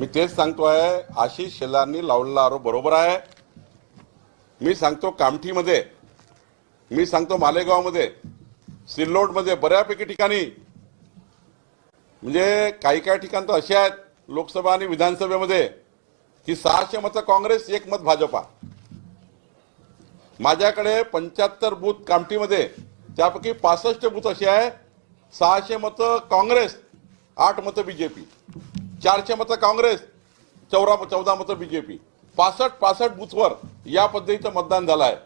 मी तेच सांगतोय आशिष शेलारनी लावलेला आरोप बरोबर आहे. मी सांगतो कामठीमध्ये मी सांगतो मालेगावमध्ये सिल्लोडमध्ये बऱ्यापैकी ठिकाणी. म्हणजे काही काही ठिकाण तर असे आहेत लोकसभा आणि विधानसभेमध्ये की सहाशे मतं काँग्रेस एक मत भाजपा. माझ्याकडे पंच्याहत्तर बूथ कामठीमध्ये त्यापैकी पासष्ट बूथ असे आहे सहाशे मतं काँग्रेस आठ मतं बीजेपी चारशे मतं काँग्रेस चौरा चौदा मतं बीजेपी. पासष्ट पासष्ट बूथवर या पद्धतीचं मतदान झालं आहे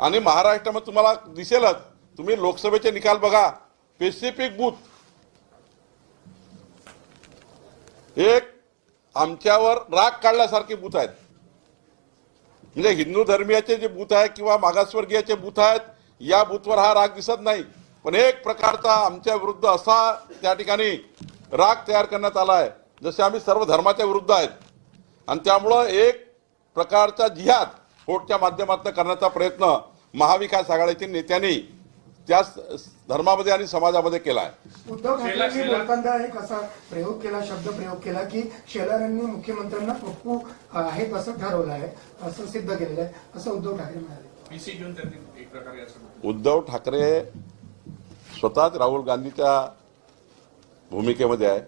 आणि महाराष्ट्रामध्ये तुम्हाला दिसेलच तुम्ही लोकसभेचे निकाल बघा. स्पेसिफिक बूथ एक आमच्यावर राग काढल्यासारखे बूथ आहेत. म्हणजे हिंदू धर्मीयाचे जे बूथ आहे किंवा मागासवर्गीयाचे बूथ आहेत या बूथवर हा राग दिसत नाही. पण एक प्रकारचा आमच्या विरुद्ध असा त्या ठिकाणी राग तयार करण्यात आला आहे जसे आम्ही सर्व धर्माच्या विरुद्ध आहेत. आणि त्यामुळं एक प्रकारचा जिहाद फोटच्या माध्यमातून करण्याचा प्रयत्न महाविकास आघाडीच्या नेत्यांनी त्या धर्मामध्ये आणि समाजामध्ये केला आहे. उद्धव ठाकरेंनी बोलताना एक असा प्रयोग केला शब्द प्रयोग केला की शेलार यांनी मुख्यमंत्र्यांना पप्पू आहेत असं ठरवलं आहे असं सिद्ध केलेलं आहे असं उद्धव ठाकरे म्हणाले. उद्धव ठाकरे स्वतःच राहुल गांधीच्या भूमिकेमध्ये आहे.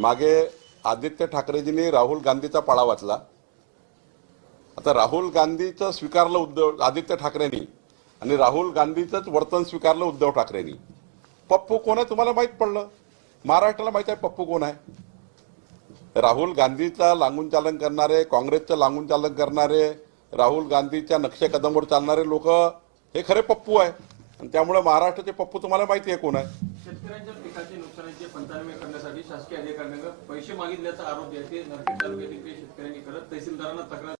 मागे आदित्य ठाकरेजींनी राहुल गांधीचा पाळा वाचला. आता राहुल गांधीचं स्वीकारलं उद्धव आदित्य ठाकरेंनी आणि राहुल गांधीचंच वर्तन स्वीकारलं उद्धव ठाकरेंनी. पप्पू कोण आहे तुम्हाला माहीत पडलं? महाराष्ट्राला माहीत आहे पप्पू कोण आहे? राहुल गांधीचा लागून चालन करणारे काँग्रेसचं लागून चालन करणारे राहुल गांधीच्या नक्षे कदमवर चालणारे लोक हे खरे पप्पू आहे. आणि त्यामुळे महाराष्ट्राचे पप्पू तुम्हाला माहिती आहे कोण आहे? शेतकऱ्यांच्या पिकाचे नुकसानीचे पंचनामे करण्यासाठी शासकीय अधिकाऱ्यांना पैसे मागितल्याचा आरोप आहे. ते नरखेड तालुक्यातील शेतकऱ्यांनी करत तहसीलदारांना तक्रार